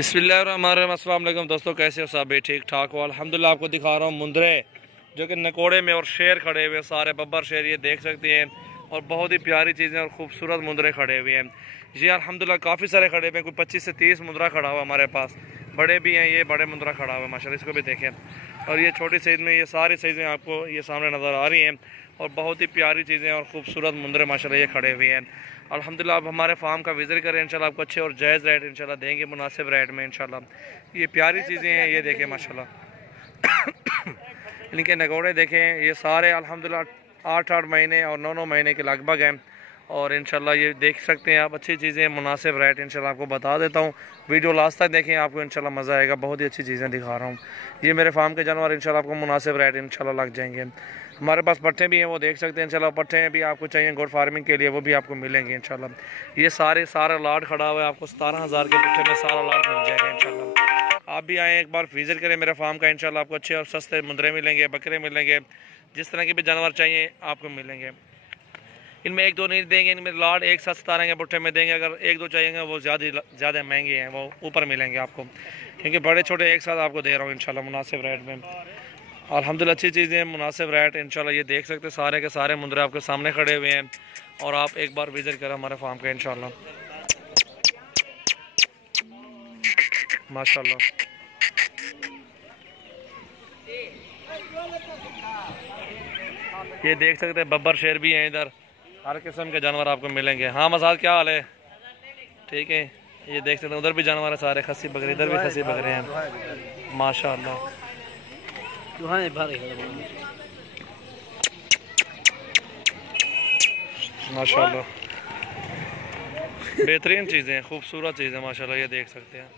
बिस्मिल्लाहिर्रहमानिर्रहीम। अस्सलाम वालेकुम दोस्तों, कैसे हो सब? ठीक ठाक हो अल्हम्दुलिल्लाह। आपको दिखा रहा हूँ मुंदरे, जो कि नकोड़े में और शेर खड़े हुए, सारे बब्बर शेर ये देख सकते हैं। और बहुत ही प्यारी चीज़ें और ख़ूबसूरत मुंदरे खड़े हुए हैं जी अल्हम्दुलिल्लाह। काफ़ी सारे खड़े हुए हैं, कोई 25 से 30 मुंदरा खड़ा हुआ हमारे पास। बड़े भी हैं, ये बड़े मुंदरा खड़ा हुआ है माशाल्लाह, इसको भी देखें। और ये छोटी साइज़ में, ये सारी साइज़ें आपको ये सामने नज़र आ रही हैं। और बहुत ही प्यारी चीज़ें और ख़ूबसूरत मुंदरे माशाल्लाह ये खड़े हुए हैं अल्हम्दुलिल्लाह। आप हमारे फार्म का विज़िट करें, इंशाल्लाह आपको अच्छे और जायज़ रेट इंशाल्लाह देंगे, मुनासिब रेट में इंशाल्लाह। ये प्यारी चीज़ें हैं, ये देखें माशाल्लाह। इनके नगोड़े देखें, ये सारे अल्हम्दुलिल्लाह 8-8 महीने और 9-9 महीने के लगभग हैं। और इंशाल्लाह ये देख सकते हैं आप, अच्छी चीज़ें, मुनासिब रेट इंशाल्लाह आपको बता देता हूँ। वीडियो लास्ट तक देखें, आपको इंशाल्लाह मज़ा आएगा। बहुत ही अच्छी चीज़ें दिखा रहा हूँ। ये मेरे फार्म के जानवर इंशाल्लाह आपको मुनासिब रेट इंशाल्लाह लग जाएंगे। हमारे पास पट्टे भी हैं, वो देख सकते हैं इंशाल्लाह। पट्टे भी आपको चाहिए गोड फार्मिंग के लिए, वो भी आपको मिलेंगे इंशाल्लाह। ये सारा लाट खड़ा हुआ है, आपको 17,000 के पट्टे में सारा लाट मिल जाएगा इंशाल्लाह। आप भी आएँ, एक बार विज़िट करें मेरे फार्म का, इंशाल्लाह आपको अच्छे और सस्ते मुंदरे मिलेंगे, बकरे मिलेंगे, जिस तरह के भी जानवर चाहिए आपको मिलेंगे। इनमें 1-2 नहीं देंगे, इनमें लाट एक साथ 17 के पुट्ठे में देंगे। अगर 1-2 चाहिएगा वो ज़्यादा महंगे हैं, वो ऊपर मिलेंगे आपको, क्योंकि बड़े छोटे एक साथ आपको दे रहा हूँ इंशाल्लाह मुनासिब रेट में अल्हम्दुलिल्लाह। अच्छी चीज़ें, मुनासिब रेट इंशाल्लाह। ये देख सकते हैं, सारे के सारे मुंदरे आपके सामने खड़े हुए हैं। और आप एक बार विज़िट करें हमारे फार्म का इंशाल्लाह। माशाल्लाह ये देख सकते हैं, बब्बर शेर भी हैं इधर, हर किस्म के जानवर आपको मिलेंगे। हाँ मसाद, क्या हाल है? ठीक है। ये देख सकते हैं, उधर भी जानवर है सारे, खस्सी बकरे, इधर भी खस्सी बकरे हैं माशाल्लाह। माशाल्लाह बेहतरीन चीज़ें, खूबसूरत चीज़ें माशाल्लाह, ये देख सकते हैं।